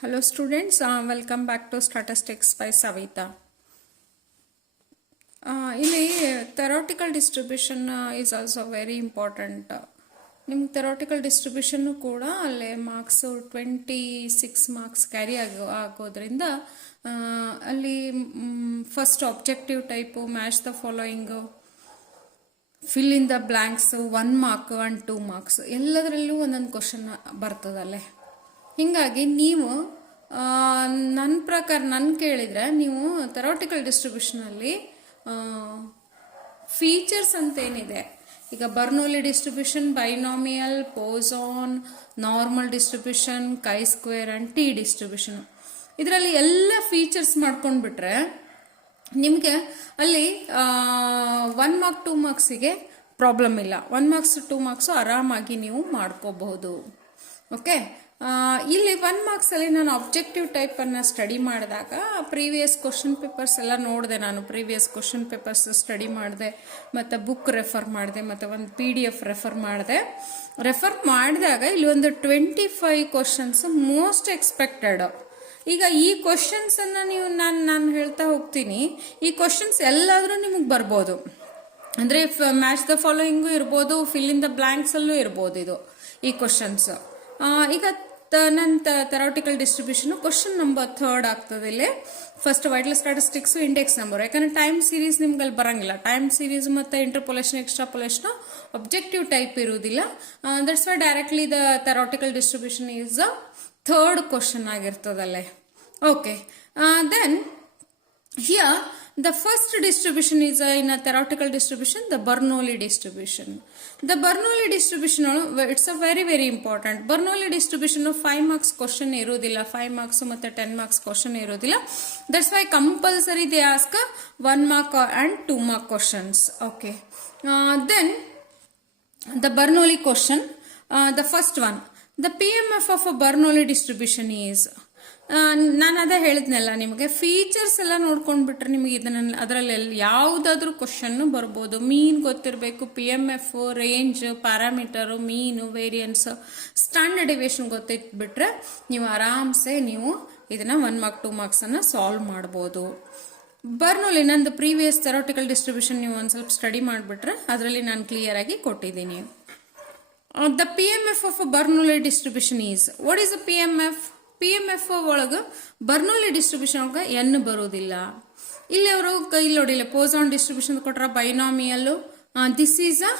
Hello students, welcome back to Statistics by Savita. ಇಲ್ಲಿ theoretical distribution is also very important. ನಿಮ್ಗೆ theoretical distribution ಕೂಡ ಅಲ್ಲೇ ಮಾರ್ಕ್ಸು 26 marks carry ಆಗೋದ್ರಿಂದ ಅಲ್ಲಿ first objective type match the following, fill in the blanks, 1 mark and 2 ಮಾರ್ಕ್ಸ್ ಎಲ್ಲದರಲ್ಲೂ ಒಂದೊಂದು ಕ್ವಶನ್ ಬರ್ತದಲ್ಲೇ. ಹೀಗಾಗಿ ನೀವು ನನ್ನ ಪ್ರಕಾರ ಕೇಳಿದರೆ ನೀವು ಥೆರಟಿಕಲ್ ಡಿಸ್ಟ್ರಿಬ್ಯೂಷನಲ್ಲಿ ಫೀಚರ್ಸ್ ಅಂತ ಏನಿದೆ, ಈಗ ಬರ್ನೌಲಿ ಡಿಸ್ಟ್ರಿಬ್ಯೂಷನ್, ಬೈನಾಮಿಯಲ್, ಪೋಸಾನ್, ನಾರ್ಮಲ್ ಡಿಸ್ಟ್ರಿಬ್ಯೂಷನ್, ಕೈ ಸ್ಕ್ವೇರ್ ಆ್ಯಂಡ್ ಟಿ ಡಿಸ್ಟ್ರಿಬ್ಯೂಷನ್, ಇದರಲ್ಲಿ ಎಲ್ಲ ಫೀಚರ್ಸ್ ಮಾಡ್ಕೊಂಡ್ಬಿಟ್ರೆ ನಿಮಗೆ ಅಲ್ಲಿ 1 ಮಾರ್ಕ್ 2 ಮಾರ್ಕ್ಸಿಗೆ ಪ್ರಾಬ್ಲಮ್ ಇಲ್ಲ. 1 ಮಾರ್ಕ್ಸ್ 2 ಮಾರ್ಕ್ಸು ಆರಾಮಾಗಿ ನೀವು ಮಾಡ್ಕೋಬಹುದು. ಓಕೆ, ಇಲ್ಲಿ 1 ಮಾರ್ಕ್ಸಲ್ಲಿ ನಾನು ಆಬ್ಜೆಕ್ಟಿವ್ ಟೈಪನ್ನು ಸ್ಟಡಿ ಮಾಡಿದಾಗ ಪ್ರೀವಿಯಸ್ ಕ್ವಶನ್ ಪೇಪರ್ಸ್ ಎಲ್ಲ ನೋಡಿದೆ. ನಾನು ಪ್ರೀವಿಯಸ್ ಕ್ವಶನ್ ಪೇಪರ್ಸ್ ಸ್ಟಡಿ ಮಾಡಿದೆ, ಮತ್ತು ಬುಕ್ ರೆಫರ್ ಮಾಡಿದೆ, ಮತ್ತು ಒಂದು PDF ರೆಫರ್ ಮಾಡಿದಾಗ ಇಲ್ಲಿ ಒಂದು 25 ಕ್ವಶನ್ಸ್ ಮೋಸ್ಟ್ ಎಕ್ಸ್ಪೆಕ್ಟೆಡ್. ಈಗ ಈ ಕ್ವಶನ್ಸನ್ನು ನೀವು ನಾನು ಹೇಳ್ತಾ ಹೋಗ್ತೀನಿ. ಈ ಕ್ವಶನ್ಸ್ ಎಲ್ಲಾದರೂ ನಿಮಗೆ ಬರ್ಬೋದು. ಅಂದರೆ ಮ್ಯಾಚ್ ದ ಫಾಲೋಯಿಂಗು ಇರ್ಬೋದು, ಫಿಲ್ ಇನ್ ದ ಬ್ಲ್ಯಾಂಕ್ಸಲ್ಲೂ ಇರ್ಬೋದು ಈ ಕ್ವಶನ್ಸ್. ಈಗ ನನ್ನ ಥೆರಟಿಕಲ್ ಡಿಸ್ಟ್ರಿಬ್ಯೂಷನ್ ಕ್ವಶನ್ ನಂಬರ್ 3 ಆಗ್ತದೆ. ಇಲ್ಲಿ first vital statistics, index number. ಯಾಕಂದ್ರೆ ಟೈಮ್ ಸೀರೀಸ್ ನಿಮ್ಗೆ ಅಲ್ಲಿ ಬರಂಗಿಲ್ಲ. ಟೈಮ್ ಸೀರೀಸ್ ಮತ್ತು ಇಂಟರ್ಪೊಲೇಷನ್, ಎಕ್ಸ್ಟ್ರಾಪೊಲೇಷನ್ ಅಬ್ಜೆಕ್ಟಿವ್ ಟೈಪ್ ಇರುವುದಿಲ್ಲ. That's why directly the theoretical distribution is the 3rd question ಆಗಿರ್ತದಲ್ಲೇ. Okay, then here the first distribution is in a theoretical distribution, the Bernoulli distribution. The Bernoulli distribution, it's a very very important. Bernoulli distribution 5 marks question ಇರೋದಿಲ್ಲ, 5 marks ಮತ್ತು 10 marks question ಇರೋದಿಲ್ಲ. That's why compulsory they ask 1 mark and 2 mark questions. Okay, then the Bernoulli question, the first one, the PMF of a Bernoulli distribution is, ನಾನು ಅದೇ ಹೇಳಿದ್ನಲ್ಲ ನಿಮಗೆ, ಫೀಚರ್ಸ್ ಎಲ್ಲ ನೋಡ್ಕೊಂಡ್ಬಿಟ್ರೆ ನಿಮಗೆ ಇದನ್ನ ಅದರಲ್ಲಿ ಯಾವುದಾದ್ರೂ ಕ್ವಶನ್ನು ಬರ್ಬೋದು. ಮೀನ್ ಗೊತ್ತಿರಬೇಕು, PMF, ರೇಂಜ್, ಪ್ಯಾರಾಮೀಟರು, ಮೀನು, ವೇರಿಯನ್ಸ್, ಸ್ಟ್ಯಾಂಡರ್ಡ್ ಡಿವಿಯೇಷನ್ ಗೊತ್ತಿಟ್ಬಿಟ್ರೆ ನೀವು ಆರಾಮ್ಸೆ ನೀವು ಇದನ್ನ 1 ಮಾರ್ಕ್ 2 ಮಾರ್ಕ್ಸನ್ನು ಸಾಲ್ವ್ ಮಾಡ್ಬೋದು. ಬರ್ನೌಲಿ ನಂದು ಪ್ರೀವಿಯಸ್ ಥೆರಟಿಕಲ್ ಡಿಸ್ಟ್ರಿಬ್ಯೂಷನ್ ನೀವು ಒಂದು ಸ್ವಲ್ಪ ಸ್ಟಡಿ ಮಾಡಿಬಿಟ್ರೆ ಅದರಲ್ಲಿ ನಾನು ಕ್ಲಿಯರ್ ಆಗಿ ಕೊಟ್ಟಿದ್ದೀನಿ. The PMF of Bernoulli distribution is, what is the PMF ಒಳಗೆ ಬರ್ನೌಲಿ ಡಿಸ್ಟ್ರಿಬ್ಯೂಷನ್ ಒಳಗೆ ಎನ್ ಬರೋದಿಲ್ಲ. ಇಲ್ಲಿ ಅವರು ಇಲ್ಲಿ ನೋಡಿಲ್ಲ, ಪೋಸಾನ್ ಡಿಸ್ಟ್ರಿಬ್ಯೂಷನ್ ಕೊಟ್ಟರೆ ಬೈನಾಮಿಯಲ್ಲು, this is a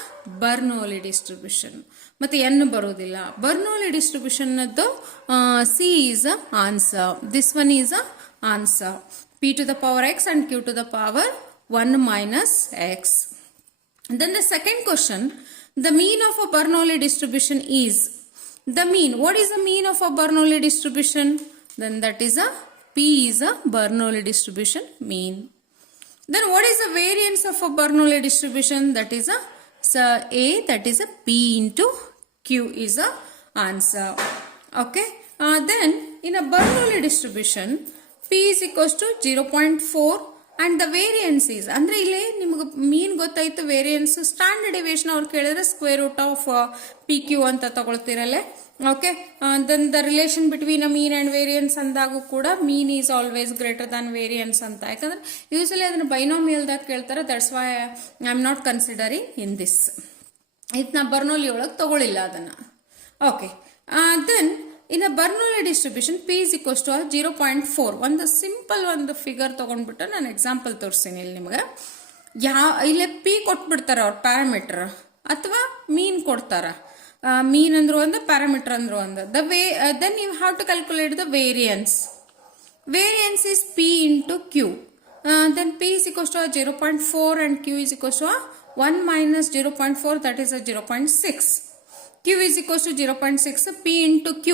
Bernoulli distribution, ಮತ್ತು ಎನ್ ಬರೋದಿಲ್ಲ. ಬರ್ನೌಲಿ ಡಿಸ್ಟ್ರಿಬ್ಯೂಷನ್ನದ್ದು C is a answer, this one is a answer. P to the power x and Q to the power 1 minus x. Then the second question, the mean of a Bernoulli distribution is, the mean, what is the mean of a Bernoulli distribution? Then that is a P is a Bernoulli distribution mean. Then what is the variance of a Bernoulli distribution? That is a that is a P into Q is a answer. Okay, then in a Bernoulli distribution P is equals to 0.4 and the variance is, ಅಂದ್ರೆ ಇಲ್ಲಿ ನಿಮಗೆ ಮೀನ್ ಗೊತ್ತಾಯ್ತು, variance standard deviation ಅವ್ರು ಕೇಳಿದ್ರೆ square root of PQ ಅಂತ ತಗೊಳ್ತಿರಲ್ಲೇ. Okay, then the relation between a mean and variance ಅಂದಾಗೂ ಕೂಡ mean is always greater than variance ಅಂತ. ಯಾಕಂದ್ರೆ ಯೂಸಲಿ ಅದನ್ನ ಬೈನಾಮಿಯಲ್ದಾಗ ಕೇಳ್ತಾರೆ. That's why I am not considering in this. ಇದನ್ನ ಬರ್ನೌಲಿ ಒಳಗೆ ತಗೊಳ್ಳಿಲ್ಲ ಅದನ್ನ. Okay, then in a Bernoulli distribution P is equals to 0.4. ಒಂದು ಸಿಂಪಲ್ ಒಂದು ಫಿಗರ್ ತಗೊಂಡ್ಬಿಟ್ಟು ನಾನು ಎಕ್ಸಾಂಪಲ್ ತೋರಿಸ್ತೀನಿ ಇಲ್ಲಿ ನಿಮಗೆ. ಇಲ್ಲೇ P ಕೊಟ್ಬಿಡ್ತಾರೆ ಅವ್ರ ಪ್ಯಾರಾಮೀಟರ್, ಅಥವಾ ಮೀನ್ ಕೊಡ್ತಾರ. ಮೀನ್ ಅಂದ್ರು ಒಂದು, ಪ್ಯಾರಾಮೀಟರ್ ಅಂದ್ರು ಒಂದು. Then you have to calculate the variance. Variance is P into Q. Then P is equals to 0.4 and Q is equals to 1 minus 0.4, that is a 0.6. Q is equals to 0.6, P into Q.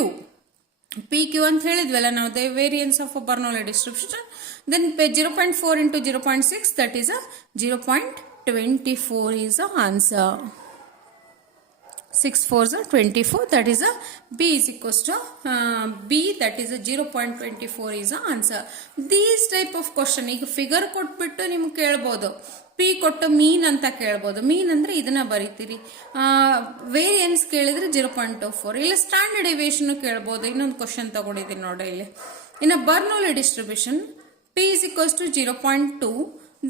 PQ ಅಂತ ಹೇಳಿದ್ವಲ್ಲ ನಾವು, the variance of Bernoulli distribution. Then 0.4 into 0.6, that is a 0.24 is the answer. 6 4s are 24. That is a B is equals to B, that is a 0.24 is a answer. These type of question ಈಗ ಫಿಗರ್ ಕೊಟ್ಬಿಟ್ಟು ನಿಮ್ಗೆ ಕೇಳ್ಬೋದು, ಪಿ ಕೊಟ್ಟು ಮೀನ್ ಅಂತ ಕೇಳ್ಬೋದು. ಮೀನ್ ಅಂದ್ರೆ ಇದನ್ನ ಬರೀತೀರಿ. ವೇರಿಯನ್ಸ್ ಕೇಳಿದ್ರೆ 0.24. ಇಲ್ಲ ಸ್ಟ್ಯಾಂಡರ್ಡ್ ಡಿವಿಯೇಷನ್ ಕೇಳ್ಬೋದು. ಇನ್ನೊಂದು ಕ್ವಶನ್ ತಗೊಂಡಿದ್ದೀನಿ ನೋಡಿ ಇಲ್ಲಿ. ಇನ್ನು ಬರ್ನೌಲಿ distribution P is equals to 0.2.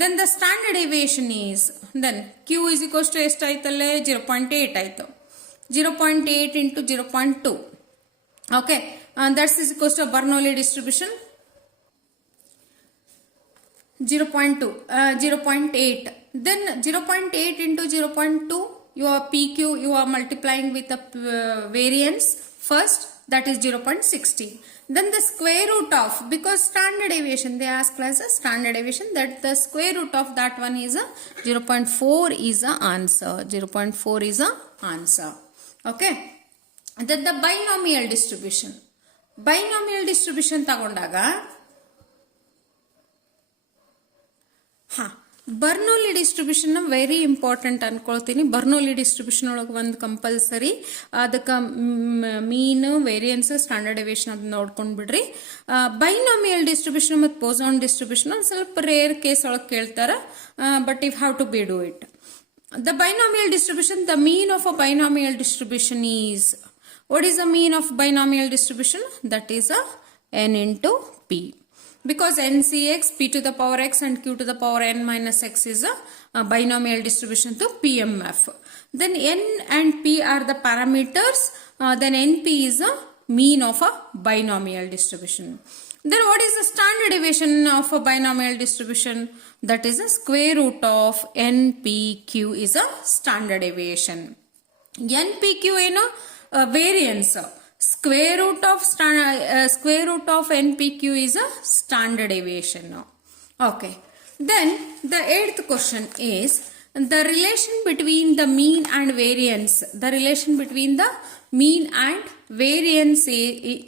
Then the standard deviation is, then Q is equals to ಎಷ್ಟಾಯ್ತಲ್ಲೇ 0.8 ಆಯ್ತು. 0.8 into 0.2. Okay, that's is equals to Bernoulli distribution 0.2, 0.8. Then 0.8 into 0.2, your PQ you are multiplying with the variance first, that is 0.60. Then the square root of, because standard deviation they ask as a standard deviation, that the square root of that one is a 0.4 is a answer. 0.4 is a answer. Okay, then the binomial distribution ತಗೊಂಡಾಗ ಬರ್ನೌಲಿ distribution very important ಅನ್ಕೊಳ್ತೀನಿ. ಬರ್ನೌಲಿ ಡಿಸ್ಟ್ರಿಬ್ಯೂಷನ್ ಒಳಗೆ ಒಂದು ಕಂಪಲ್ಸರಿ ಅದಕ್ಕೆ ಮೀನ್, variance, standard deviation ಅದನ್ನ ನೋಡ್ಕೊಂಡ್ ಬಿಡ್ರಿ. ಬೈನಾಮಿಯಲ್ ಡಿಸ್ಟ್ರಿಬ್ಯೂಷನ್ ಮತ್ತು ಪೋಸಾನ್ ಡಿಸ್ಟ್ರಿಬ್ಯೂಷನ್ ಒಂದು ಸ್ವಲ್ಪ ರೇರ್ ಕೇಸ್ ಒಳಗೆ ಕೇಳ್ತಾರ, but if have to be do it. The binomial distribution, the mean of a binomial distribution is, what is the mean of binomial distribution? That is a n into p. Because ncx, p to the power x and q to the power n minus x is a binomial distribution to PMF. Then n and p are the parameters, then np is a mean of a binomial distribution. Then what is the standard deviation of a binomial distribution? That is a square root of npq is a standard deviation. npq ಏನು variance. Square root of npq is a standard deviation. Okay. Then the 8th question is the relation between the mean and variance. The relation between the mean and variance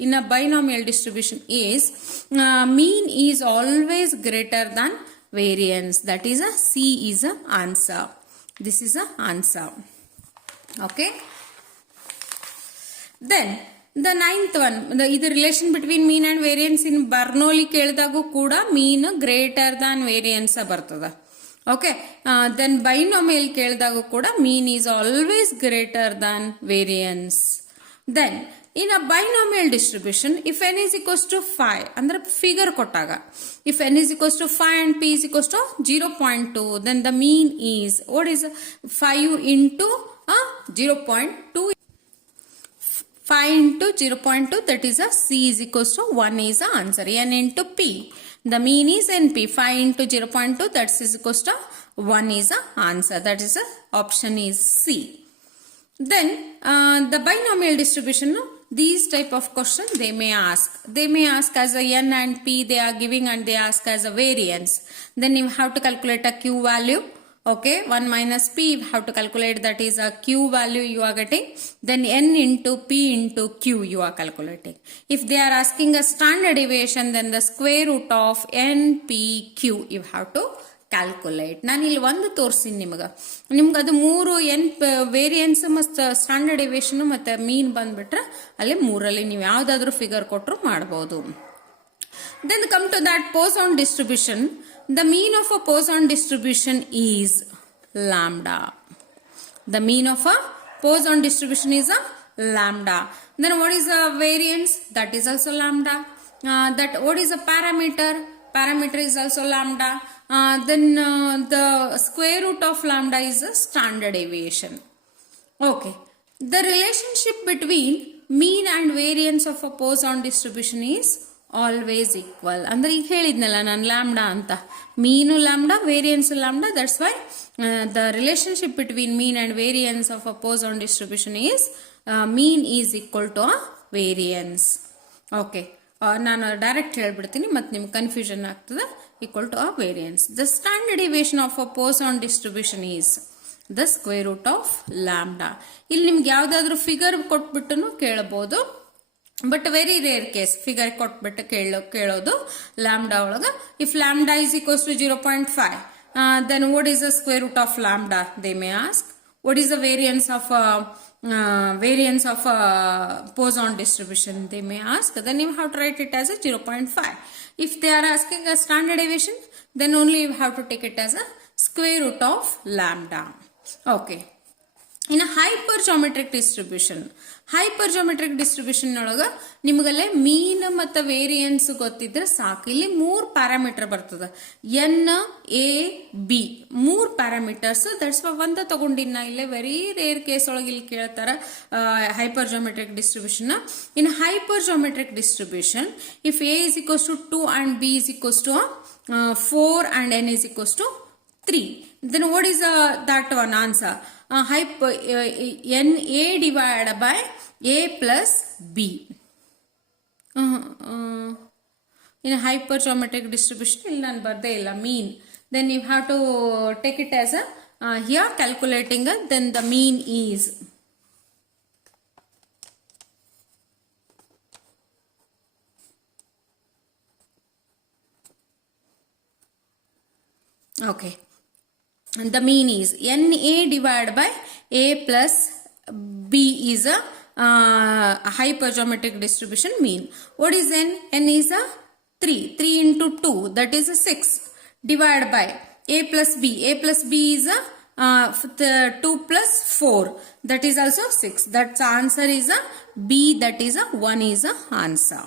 in a binomial distribution is mean is always greater than variance. That is a C is a answer. This is a answer. Okay. Then the 9th one, the relation between mean and variance in Bernoulli ಕೇಳಿದಾಗೂ ಕೂಡ mean greater than variance ಬರ್ತದ. Okay, then binomial ಕೇಳಿದಾಗೂ ಕೂಡ mean is always greater than variance. Then in a binomial distribution, if n is equals to 5, ಅಂದ್ರೆ figure ಕೊಟ್ಟಾಗ, if n is equals to 5 and p is equals to 0.2, then the mean is, what is 5 into 0.2, 5 into 0.2, that is a C is equals to 1 is the answer. N into P, the mean is NP. 5 into 0.2, that is equals to 1 is the answer. That is the option is C. Then the binomial distribution, these type of question they may ask. They may ask as a N and P they are giving, and they ask as a variance. Then you have to calculate a Q value. Okay, 1 minus p, you have to calculate, that is a q value you are getting. Then n into p into q you are calculating. If they are asking a standard deviation, then the square root of npq you have to calculate. ನಾನು ಇಲ್ಲಿ ಒಂದು ತೋರಿಸ್ತೀನಿ ನಿಮಗೆ ಅದು ಮೂರು N variance ಮತ್ತು standard deviation ಮತ್ತು ಮೀನ್ ಬಂದ್ಬಿಟ್ರೆ ಅಲ್ಲಿ ಮೂರಲ್ಲಿ ನೀವು ಯಾವುದಾದ್ರೂ ಫಿಗರ್ ಕೊಟ್ಟರು ಮಾಡ್ಬೋದು. Then come to that Poisson distribution. The mean of a Poisson distribution is lambda. The mean of a Poisson distribution is a lambda. Then what is a variance? That is also lambda. That what is a parameter? Parameter is also lambda. Then the square root of lambda is a standard deviation. Okay. The relationship between mean and variance of a Poisson distribution is always equal. ಅಂದ್ರೆ ಈಗ ಹೇಳಿದ್ನಲ್ಲ ನಾನು lambda ಅಂತ, mean lambda, variance lambda. That's why the relationship between mean and variance of a Poisson distribution is mean is equal to a variance. Okay, ನಾನು direct ಹೇಳ್ಬಿಡ್ತೀನಿ ಮತ್ತೆ ನಿಮ್ಗೆ confusion ಆಗ್ತದೆ. Equal to a variance. The standard deviation of a Poisson distribution is the square root of lambda. ಇಲ್ಲಿ ನಿಮ್ಗೆ ಯಾವ್ದಾದ್ರು figure ಕೊಟ್ಬಿಟ್ಟು ಕೇಳಬಹುದು, but very rare case figure ಕೊಟ್ಬಿಟ್ಟು ಕೇಳೋದು ಲ್ಯಾಂಬ್ಡಾ ಒಳಗ. If lambda is equals to 0.5, then what is the square root of lambda they may ask. What is the variance of variance of Poisson distribution they may ask, then you have to write it as a 0.5. If they are asking a standard deviation, then only you have to take it as a square root of lambda. Okay. In a hypergeometric distribution ಒಳಗ ನಿಮಗಲ್ಲೇ ಮೀನ್ ಮತ್ತು ವೇರಿಯನ್ಸ್ ಗೊತ್ತಿದ್ರೆ ಸಾಕು. ಇಲ್ಲಿ 3 parameter ಬರ್ತದೆ, n a b 3 parameters. That's ಒಂದ ತಗೊಂಡಿನ ಇಲ್ಲೇ ವೆರಿ ರೇರ್ ಕೇಸ್ ಒಳಗೆ ಇಲ್ಲಿ ಕೇಳ್ತಾರ hypergeometric distribution. In hypergeometric distribution if a is equals to 2 and b is equals to 4 and n is equals to 3, then what is that one answer? NA divided by A plus B. In a hypergeometric distribution, ಇಲ್ಲಿ ನಾನು ಬರ್ದೇ ಇಲ್ಲ mean. Then you have to take it as a here calculating then the mean is okay. And the mean is NA divided by A plus B is a hypergeometric distribution mean. What is n? N is a 3. 3 into 2, that is a 6. Divided by A plus B. A plus B is a 2 plus 4. That is also 6. That answer is a B. That is a 1 is a answer.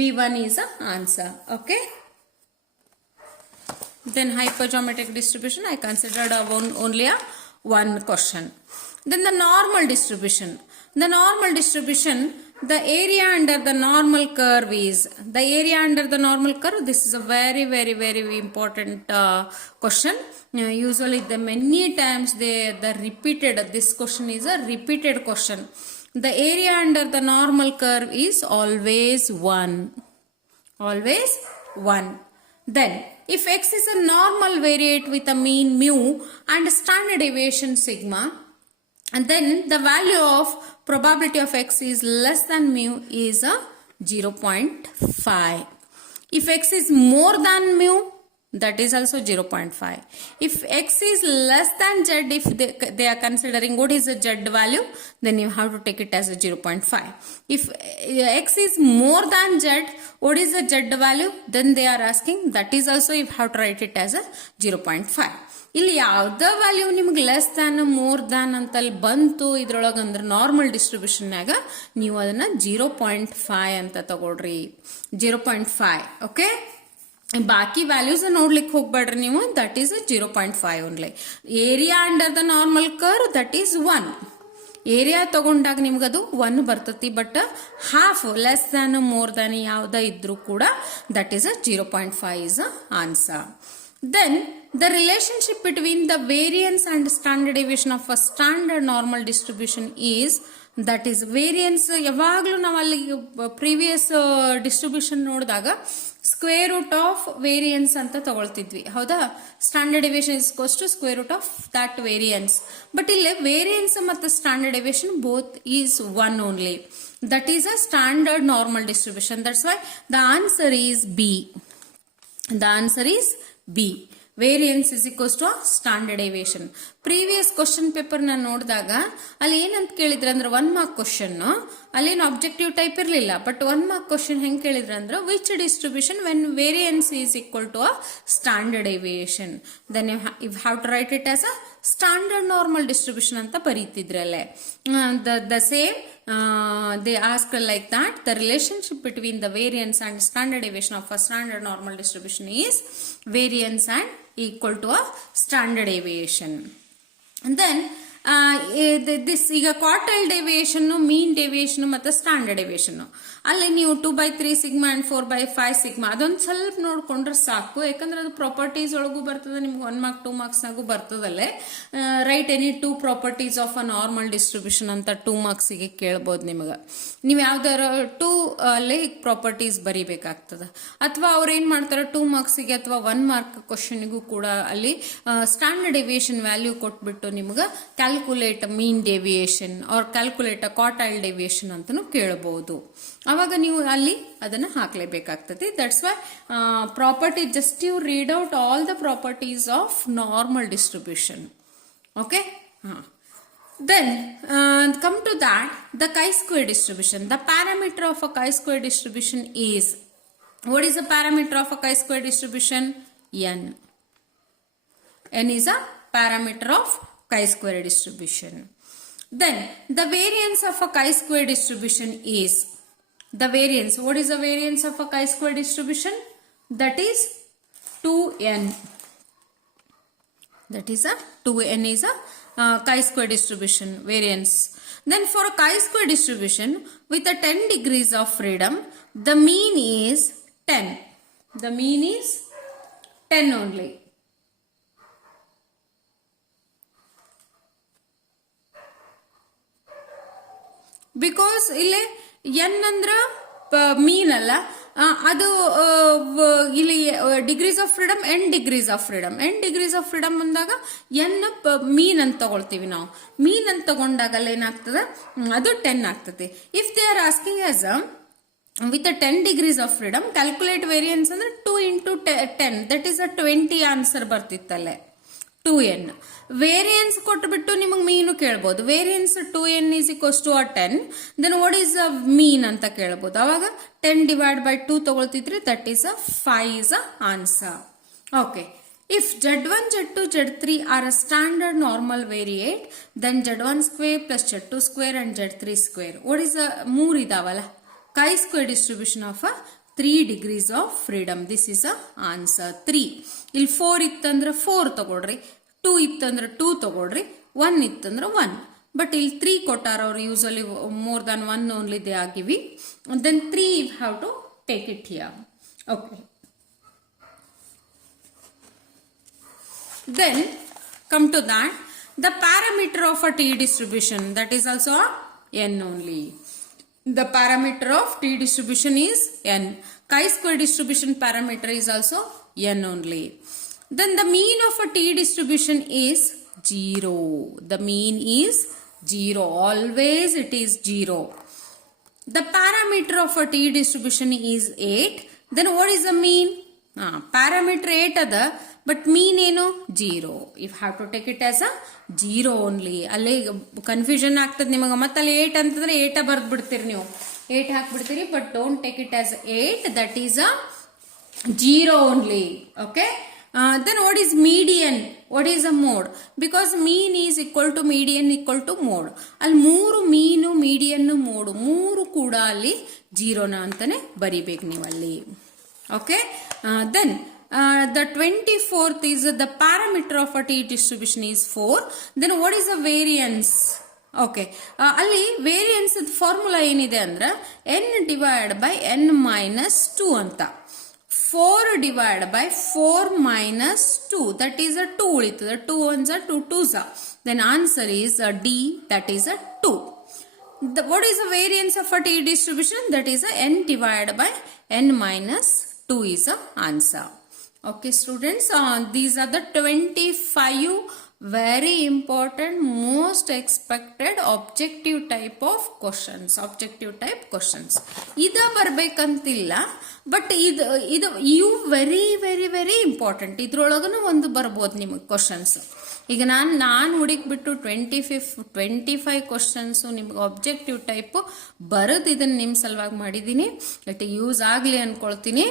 B1 is a answer. Okay. Then hypergeometric distribution I considered only one question. Then the normal distribution. The normal distribution, the area under the normal curve is the area under the normal curve. This is a very important question. Usually the many times the repeated, this question is a repeated question. The area under the normal curve is always 1. Always 1. Then if x is a normal variate with a mean mu and standard deviation sigma, and then the value of probability of x is less than mu is a 0.5. If x is more than mu, that is also 0.5. If x is less than z, if they are considering what is the z value, then you have to take it as a 0.5. If x is more than z, what is the z value? Then they are asking, that is also you have to write it as a 0.5. ಇಲ್ಲಿ ಯಾವ್ದ ವ್ಯಾಲ್ಯೂ ನಿಮ್ಗೆ less than more than ಅಂತಲ್ಲಿ ಬಂತು ಇದ್ರೊಳಗೆ ಅಂದ್ರೆ ನಾರ್ಮಲ್ ಡಿಸ್ಟ್ರಿಬ್ಯೂಷನ್ನಾಗ ನೀವು ಅದನ್ನ 0.5 ಅಂತ ತಗೊಳ್ರಿ. 0.5. ಓಕೆ. ಬಾಕಿ ವ್ಯಾಲ್ಯೂಸ್ ನೋಡ್ಲಿಕ್ಕೆ ಹೋಗ್ಬೇಡ್ರಿ ನೀವು. That is 0.5 only. Area under the normal curve that is 1. ಏರಿಯಾ ತಗೊಂಡಾಗ ನಿಮ್ಗದು 1 ಬರ್ತತಿ. But half less than more than ಯಾವ್ದ ಇದ್ರೂ ಕೂಡ that is 0.5 is answer. Then the relationship between the variance and standard deviation of a standard normal distribution is, that is variance ಯಾವಾಗಲೂ ನಾವು ಅಲ್ಲಿ previous distribution ನೋಡಿದಾಗ ಸ್ಕ್ವೇರ್ ರೂಟ್ ಆಫ್ ವೇರಿಯನ್ಸ್ ಅಂತ ತಗೊಳ್ತಿದ್ವಿ, ಹೌದಾ? Standard deviation is equals to square root of that variance. ಬಟ್ ಇಲ್ಲಿ variance ಮತ್ತು standard deviation both is 1 only. That is a standard normal distribution. That's why the answer is B. The answer is B. Variance is equals to standard deviation. Previous question paper na ನೋಡಿದಾಗ ಅಲ್ಲಿ ಏನಂತ ಕೇಳಿದ್ರೆ ಅಂದ್ರೆ 1 mark question, ಅಲ್ಲೇನು objective type ಇರಲಿಲ್ಲ. But 1 mark question ಹೆಂಗೆ ಕೇಳಿದ್ರೆ ಅಂದ್ರೆ which distribution when variance is equal to a standard deviation, then you have to write it as a standard normal distribution ಅಂತ ಬರೀತಿದ್ರಲ್ಲೇ. The same they ask like that, the relationship between the variance and standard deviation of a standard normal distribution is variance and equal to a standard deviation. And then this ಈಗ quartile deviation, ಮೀನ್ ಡೆವಿಯೇಷನ್ ಮತ್ತು standard deviation ಅಲ್ಲಿ ನೀವು 2/3 sigma and 4/5 ಸಿಗ್ಮಾ ಅದೊಂದು ಸ್ವಲ್ಪ ನೋಡ್ಕೊಂಡ್ರೆ ಸಾಕು. ಯಾಕಂದ್ರೆ ಅದು ಪ್ರಾಪರ್ಟೀಸ್ ಒಳಗೂ ಬರ್ತದೆ, ನಿಮ್ಗೆ 1 ಮಾರ್ಕ್ 2 ಮಾರ್ಕ್ಸ್ನಾಗೂ ಬರ್ತದಲ್ಲೇ. Right any 2 properties of a normal distribution ಅಂತ 2 ಮಾರ್ಕ್ಸಿಗೆ ಕೇಳ್ಬೋದು ನಿಮಗೆ. ನೀವು ಯಾವ್ದಾರ 2 ಅಲ್ಲಿ ಪ್ರಾಪರ್ಟೀಸ್ ಬರಿಬೇಕಾಗ್ತದೆ. ಅಥವಾ ಅವ್ರು ಏನ್ ಮಾಡ್ತಾರೆ 2 ಮಾರ್ಕ್ಸಿಗೆ ಅಥವಾ 1 ಮಾರ್ಕ್ ಕ್ವಶನ್ಗೂ ಕೂಡ ಅಲ್ಲಿ ಸ್ಟ್ಯಾಂಡರ್ಡ್ ಡೆವಿಯೇಷನ್ ವ್ಯಾಲ್ಯೂ ಕೊಟ್ಬಿಟ್ಟು ನಿಮ್ಗೆ calculate mean deviation or calculate quartile deviation ಅಂತಲೂ ಕೇಳಬಹುದು. ಅವಾಗ ನೀವು ಅಲ್ಲಿ ಅದನ್ನು ಹಾಕಲೇಬೇಕಾಗ್ತದೆ. That's why property just you read out all the properties of normal distribution. Okay. Then come to that, the chi-square distribution. The parameter of a chi-square distribution is, what is the parameter of a chi-square distribution? N. N is a parameter of chi-square distribution. Then the variance of a chi-square distribution is, the variance, what is the variance of a chi-square distribution? That is 2n. That is a 2n is a chi-square distribution variance. Then for a chi-square distribution with a 10 degrees of freedom, the mean is 10. The mean is 10 only. Because ಇಲ್ಲಿ n ಅಂದ್ರ ಮೀನ್ ಅಲ್ಲ, ಅದು ಇಲ್ಲಿ degrees of freedom, n degrees of freedom. n degrees of freedom ಅಂದಾಗ n ಮೀನ್ ಅಂತ ತಗೊಳ್ತೀವಿ ನಾವು. ಮೀನ್ ಅಂತ ತಗೊಂಡಾಗ ಏನಾಗ್ತದೆ, ಅದು 10 ಆಗ್ತದೆ. If they are asking as with 10 degrees of freedom, calculate variance ಅಂದ್ರೆ 2 into 10, that is a 20 answer ಬರ್ತಿತ್ತಲ್ಲೇ, 2n. ವೇರಿಯನ್ಸ್ ಕೊಟ್ಬಿಟ್ಟು ನಿಮಗೆ ಮೀನು ಕೇಳ್ಬೋದು. Variance 2n is equals to 10, then what is a mean ಅಂತ ಕೇಳ್ಬೋದು. ಅವಾಗ 10 divided by 2 ತಗೊಳ್ತಿದ್ರಿ, that is a 5 is a answer. Okay. If Z1, Z2, Z3 are a standard normal variate, then Z1 square plus Z2 square and Z3 square. What is the 3 ಇದಾವಲ್ಲ, chi-square distribution of a 3 degrees of freedom. This is a answer 3. ಇಲ್ಲಿ 4 ಇತ್ತಂದ್ರೆ 4 ತಗೊಳ್ರಿ, 2 ಇತ್ತಂದ್ರೆ 2 ತಗೊಳ್ರಿ, 1 ಇತ್ತಂದ್ರೆ 1. ಬಟ್ ಇಲ್ಲಿ 3 ಕೊಟ್ಟಾರ ಅವ್ರು, usually more than 1 only they ಆಗಿವಿ. Then 3 you have to take it here. Okay. Then come to that, the parameter of a T distribution, that is also n only. The parameter of T distribution is n. Chi-square distribution parameter is also n only. Then the mean of a T distribution is 0. The mean is 0. Always it is 0. The parameter of a T distribution is 8. Then what is the mean? Parameter 8 ada, but mean ಏನು 0. You have to take it as a 0 only. ಅಲ್ಲಿ ಕನ್ಫ್ಯೂಷನ್ ಆಗ್ತದೆ ನಿಮಗೆ. ಮತ್ತೆ ಅಲ್ಲಿ 8 ಅಂತಂದ್ರೆ 8 ಬರ್ದು ಬಿಡ್ತೀರಿ ನೀವು, 8 ಹಾಕ್ಬಿಡ್ತೀರಿ. But don't take it as 8, that is a 0 only. Okay. Then what is median? What is a mode? Because mean is equal to median equal to mode. ಅಲ್ಲಿ 3 ಮೀನು, ಮೀಡಿಯನ್, ಮೋಡ್ 3 ಕೂಡ ಅಲ್ಲಿ 0ನ ಅಂತಾನೆ ಬರಿಬೇಕು ನೀವು ಅಲ್ಲಿ. Okay. Then the 24th is the parameter of a T distribution is 4. Then what is the variance? Okay. ಅಲ್ಲಿ ವೇರಿಯನ್ಸ್ ಫಾರ್ಮುಲಾ ಏನಿದೆ ಅಂದ್ರೆ n divided by n minus 2 ಅಂತ. 4 divided by 4 minus 2, that is a 2 ಉಳಿತದೆ. 2 ones are 2 twos are. Then answer is D, that is a 2. What is the variance of a T distribution? That is a n divided by n minus 2 is the answer. Okay students, these are the 25 very important, most expected objective type of questions. Objective type questions. ಇದ ಬರ್ಬೇಕಂತಿಲ್ಲ, ಬಟ್ ಇದು ಇವು very very very important. ಇದ್ರೊಳಗನು ಒಂದು ಬರ್ಬೋದು ನಿಮಗೆ ಕ್ವಶನ್ಸ್. ಈಗ ನಾನು ಹುಡುಕ್ಬಿಟ್ಟು 25 ಕ್ವಶನ್ಸ್ ನಿಮ್ಗೆ ಆಬ್ಜೆಕ್ಟಿವ್ ಟೈಪ್ ಬರೋದು ಇದನ್ನ ನಿಮ್ಮ ಸಲುವಾಗಿ ಮಾಡಿದ್ದೀನಿ. ಬಟ್ ಯೂಸ್ ಆಗಲಿ ಅನ್ಕೊಳ್ತೀನಿ.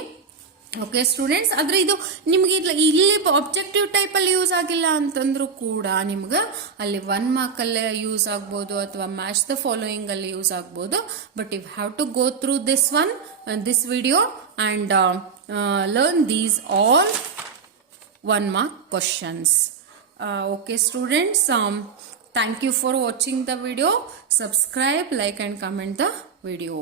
ಓಕೆ ಸ್ಟೂಡೆಂಟ್ಸ್, ಆದ್ರೆ ಇದು ನಿಮ್ಗೆ ಇಲ್ಲಿ ಆಬ್ಜೆಕ್ಟಿವ್ ಟೈಪ್ ಅಲ್ಲಿ ಯೂಸ್ ಆಗಿಲ್ಲ ಅಂತಂದ್ರೂ ಕೂಡ ನಿಮ್ಗೆ ಅಲ್ಲಿ 1 ಮಾರ್ಕ್ ಅಲ್ಲೇ ಯೂಸ್ ಆಗ್ಬೋದು, ಅಥವಾ ಮ್ಯಾಚ್ ದ ಫಾಲೋಯಿಂಗ್ ಅಲ್ಲಿ ಯೂಸ್ ಆಗ್ಬೋದು. But you have to go through this video and learn these all 1 mark questions. Okay students, thank you for watching the video. Subscribe, like and comment the video.